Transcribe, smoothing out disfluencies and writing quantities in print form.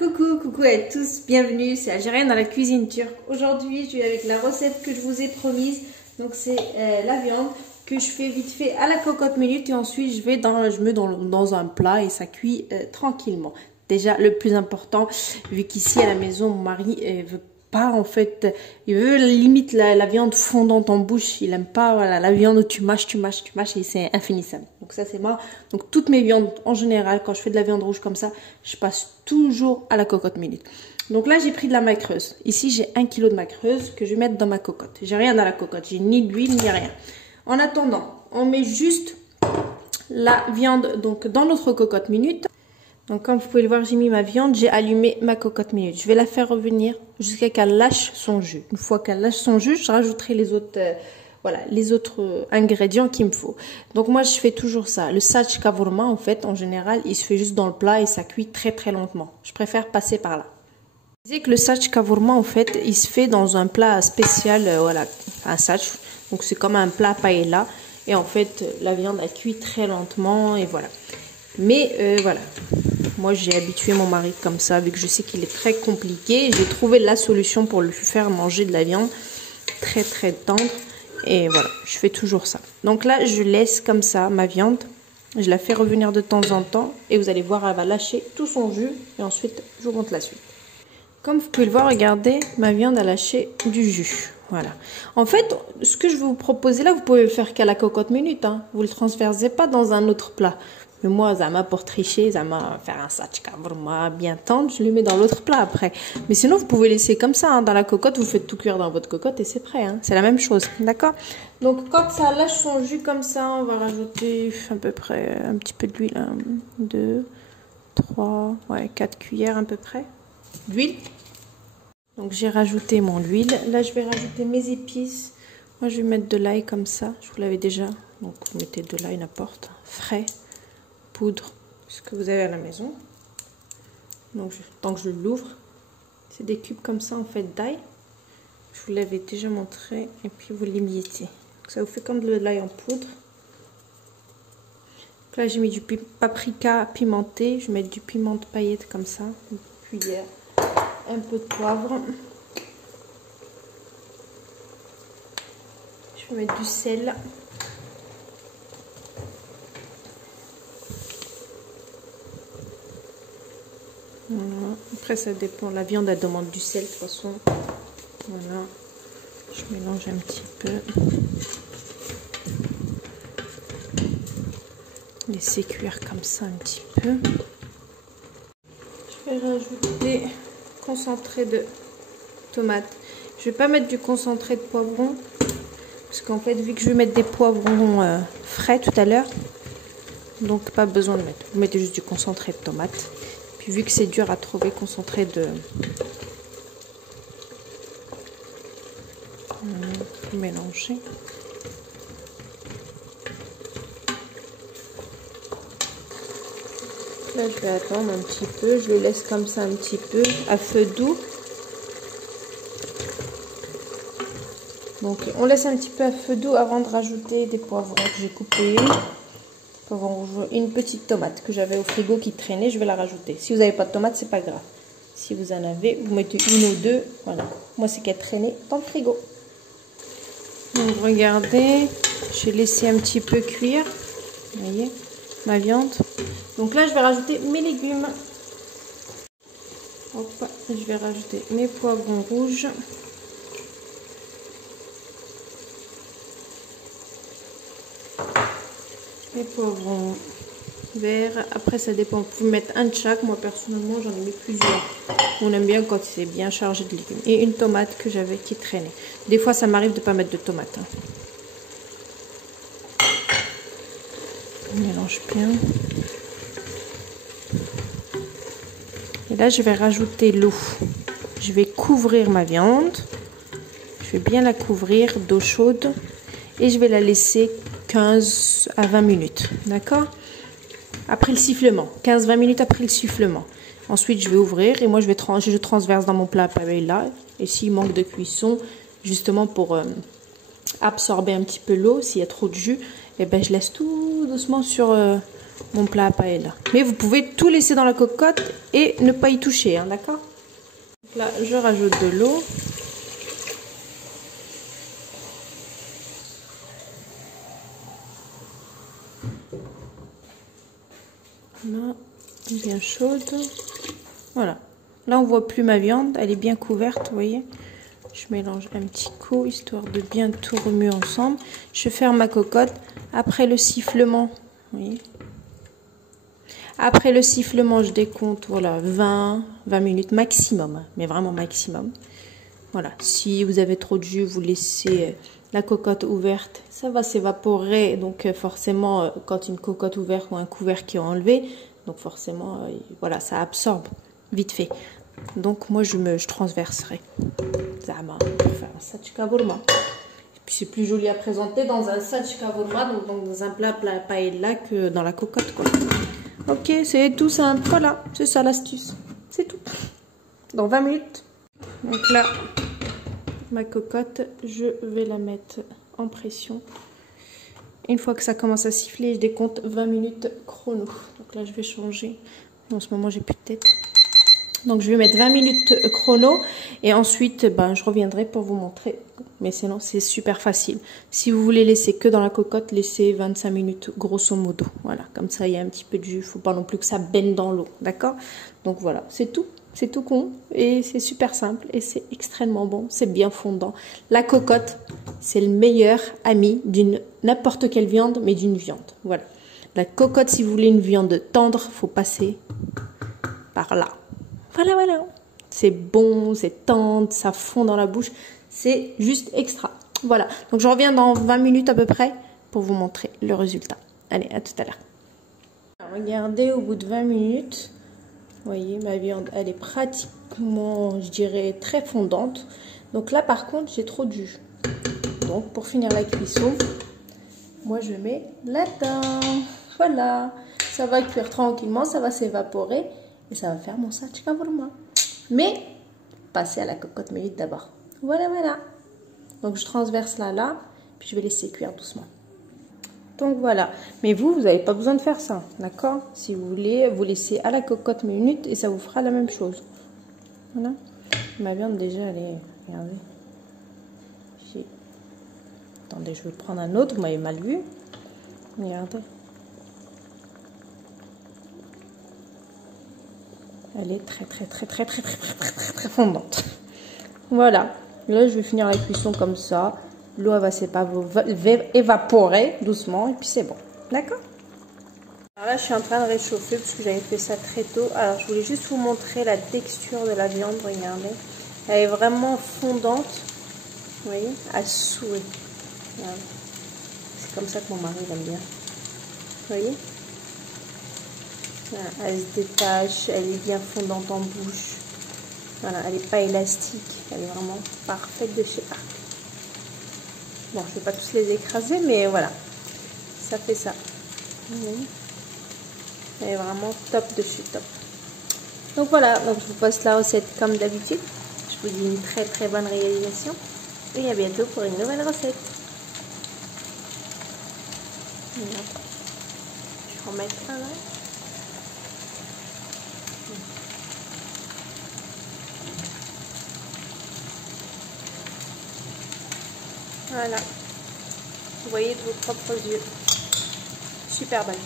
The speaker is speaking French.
Coucou à tous, bienvenue, c'est Algérienne dans la cuisine turque. Aujourd'hui, je suis avec la recette que je vous ai promise. Donc c'est la viande que je fais vite fait à la cocotte minute et ensuite je mets dans un plat et ça cuit tranquillement. Déjà, le plus important, vu qu'ici à la maison, mon mari veut pas en fait, il veut limite la viande fondante en bouche, il aime pas voilà, la viande où tu mâches et c'est infinissable. Donc ça c'est mort. Donc toutes mes viandes en général, quand je fais de la viande rouge comme ça, je passe toujours à la cocotte minute. Donc là j'ai pris de la maille creuse. Ici j'ai 1 kg de maille creuse que je vais mettre dans ma cocotte. J'ai rien dans la cocotte, j'ai ni d'huile ni rien. En attendant, on met juste la viande donc dans notre cocotte minute. Donc comme vous pouvez le voir, j'ai mis ma viande, j'ai allumé ma cocotte minute. Je vais la faire revenir jusqu'à qu'elle lâche son jus. Une fois qu'elle lâche son jus, je rajouterai les autres ingrédients qu'il me faut. Donc moi je fais toujours ça. Le sac kavurma en fait, en général, il se fait juste dans le plat et ça cuit très lentement. Je préfère passer par là. Je disais que le sac kavurma en fait, il se fait dans un plat spécial, un sac. Donc c'est comme un plat paella et en fait la viande elle cuit très lentement et voilà. Mais voilà, moi j'ai habitué mon mari comme ça, vu que je sais qu'il est très compliqué. J'ai trouvé la solution pour lui faire manger de la viande très tendre. Et voilà, je fais toujours ça. Donc là, je laisse comme ça ma viande. Je la fais revenir de temps en temps. Et vous allez voir, elle va lâcher tout son jus. Et ensuite, je vous montre la suite. Comme vous pouvez le voir, regardez, ma viande a lâché du jus. Voilà. En fait, ce que je vais vous proposer là, vous pouvez le faire qu'à la cocotte minute. Hein. Vous ne le transversez pas dans un autre plat. Mais moi, ça m'a pour tricher, ça m'a faire un sac kavurma bien tendre, je le mets dans l'autre plat après. Mais sinon, vous pouvez laisser comme ça, hein, dans la cocotte, vous faites tout cuire dans votre cocotte et c'est prêt. Hein. C'est la même chose, d'accord? Donc, quand ça lâche son jus comme ça, on va rajouter à peu près un petit peu d'huile. 1, 2, 3, 4 cuillères à peu près d'huile. Donc, j'ai rajouté mon huile. Là, je vais rajouter mes épices. Moi, je vais mettre de l'ail comme ça. Je vous l'avais déjà. Donc, vous mettez de l'ail n'importe, frais. Poudre, ce que vous avez à la maison. Donc tant que je l'ouvre, c'est des cubes comme ça en fait d'ail. Je vous l'avais déjà montré et puis vous l'émiettez. Ça vous fait comme de l'ail en poudre. Donc là j'ai mis du paprika pimenté. Je vais mettre du piment de paillettes comme ça, une cuillère, un peu de poivre. Je vais mettre du sel. Voilà. Après ça dépend, la viande elle demande du sel de toute façon. Voilà, je mélange un petit peu. Laisser cuire comme ça un petit peu. Je vais rajouter concentré de tomate. Je vais pas mettre du concentré de poivron parce qu'en fait vu que je vais mettre des poivrons frais tout à l'heure, donc pas besoin de mettre. Vous mettez juste du concentré de tomate. Puis vu que c'est dur à trouver concentré de... mélanger. Là je vais attendre un petit peu. Je le laisse comme ça un petit peu à feu doux. Donc on laisse un petit peu à feu doux avant de rajouter des poivrons que j'ai coupés. Une petite tomate que j'avais au frigo qui traînait, je vais la rajouter. Si vous n'avez pas de tomate, c'est pas grave. Si vous en avez, vous mettez une ou deux. Voilà. Moi, c'est qu'elle traînait dans le frigo. Donc, regardez, j'ai laissé un petit peu cuire. Vous voyez, ma viande. Donc là, je vais rajouter mes légumes. Hop, je vais rajouter mes poivrons rouges. Les poivrons verts. Après, ça dépend. Vous pouvez mettre un de chaque. Moi, personnellement, j'en ai mis plusieurs. On aime bien quand c'est bien chargé de légumes. Et une tomate que j'avais qui traînait. Des fois, ça m'arrive de ne pas mettre de tomate. Hein. On mélange bien. Et là, je vais rajouter l'eau. Je vais couvrir ma viande. Je vais bien la couvrir d'eau chaude. Et je vais la laisser 15 à 20 minutes, d'accord? Après le sifflement, 15-20 minutes après le sifflement. Ensuite, je vais ouvrir et moi, je transverse dans mon plat paella. Et s'il manque de cuisson, justement pour absorber un petit peu l'eau, s'il y a trop de jus, et ben, je laisse tout doucement sur mon plat à paella. Mais vous pouvez tout laisser dans la cocotte et ne pas y toucher, hein, d'accord? Là, je rajoute de l'eau. Là, bien chaude. Voilà. Là, on voit plus ma viande. Elle est bien couverte, vous voyez. Je mélange un petit coup, histoire de bien tout remuer ensemble. Je ferme ma cocotte. Après le sifflement, vous voyez. Après le sifflement, je décompte, voilà, 20 minutes maximum. Mais vraiment maximum. Voilà. Si vous avez trop de jus, vous laissez la cocotte ouverte. Ça va s'évaporer. Donc, forcément, quand une cocotte ouverte ou un couvercle qui est enlevé, donc forcément, voilà, ça absorbe vite fait. Donc, moi, je transverserai. Zama, pour faire un sac shawarma. Et puis, c'est plus joli à présenter dans un sac shawarma, donc dans un plat paella que dans la cocotte, quoi. Ok, c'est tout simple. Voilà, c'est ça l'astuce. C'est tout. Dans 20 minutes. Donc là, ma cocotte, je vais la mettre en pression. Une fois que ça commence à siffler, je décompte 20 minutes chrono. Donc là, je vais changer. En ce moment, j'ai plus de tête. Donc, je vais mettre 20 minutes chrono. Et ensuite, ben, je reviendrai pour vous montrer. Mais sinon, c'est super facile. Si vous voulez laisser que dans la cocotte, laissez 25 minutes grosso modo. Voilà, comme ça, il y a un petit peu de jus. Il ne faut pas non plus que ça baigne dans l'eau. D'accord? Donc voilà, c'est tout. C'est tout con et c'est super simple et c'est extrêmement bon, c'est bien fondant. La cocotte, c'est le meilleur ami d'une n'importe quelle viande, mais d'une viande. Voilà. La cocotte, si vous voulez une viande tendre, faut passer par là. Voilà, voilà. C'est bon, c'est tendre, ça fond dans la bouche. C'est juste extra. Voilà. Donc je reviens dans 20 minutes à peu près pour vous montrer le résultat. Allez, à tout à l'heure. Regardez, au bout de 20 minutes... Vous voyez, ma viande, elle est pratiquement, je dirais, très fondante. Donc là, par contre, j'ai trop de jus. Donc, pour finir la cuisson, moi, je mets là-dedans. Voilà. Ça va cuire tranquillement, ça va s'évaporer. Et ça va faire mon sac shawarma. Mais, passez à la cocotte minute d'abord. Voilà, voilà. Donc, je transverse là, puis je vais laisser cuire doucement. Donc voilà, mais vous n'avez pas besoin de faire ça, d'accord? Si vous voulez, vous laissez à la cocotte minute et ça vous fera la même chose. Voilà. Ma viande déjà, elle est... Regardez. Attendez, je vais prendre un autre, vous m'avez mal vu. Regardez. Elle est très fondante. Voilà. Là, je vais finir la cuisson comme ça. L'eau va s'évaporer doucement et puis c'est bon. D'accord? Alors là, je suis en train de réchauffer parce que j'avais fait ça très tôt. Alors, je voulais juste vous montrer la texture de la viande. Regardez. Elle est vraiment fondante. Vous voyez? À souhait. C'est comme ça que mon mari l'aime bien. Vous voyez? Voilà, elle se détache. Elle est bien fondante en bouche. Voilà, elle n'est pas élastique. Elle est vraiment parfaite de chez Arc. Bon, je ne vais pas tous les écraser, mais voilà, ça fait ça. Elle est vraiment top de chez top. Donc voilà, donc je vous poste la recette comme d'habitude. Je vous dis une très bonne réalisation. Et à bientôt pour une nouvelle recette. Voilà. Je vais remettre un là. Voilà, vous voyez de vos propres yeux. Super bonne.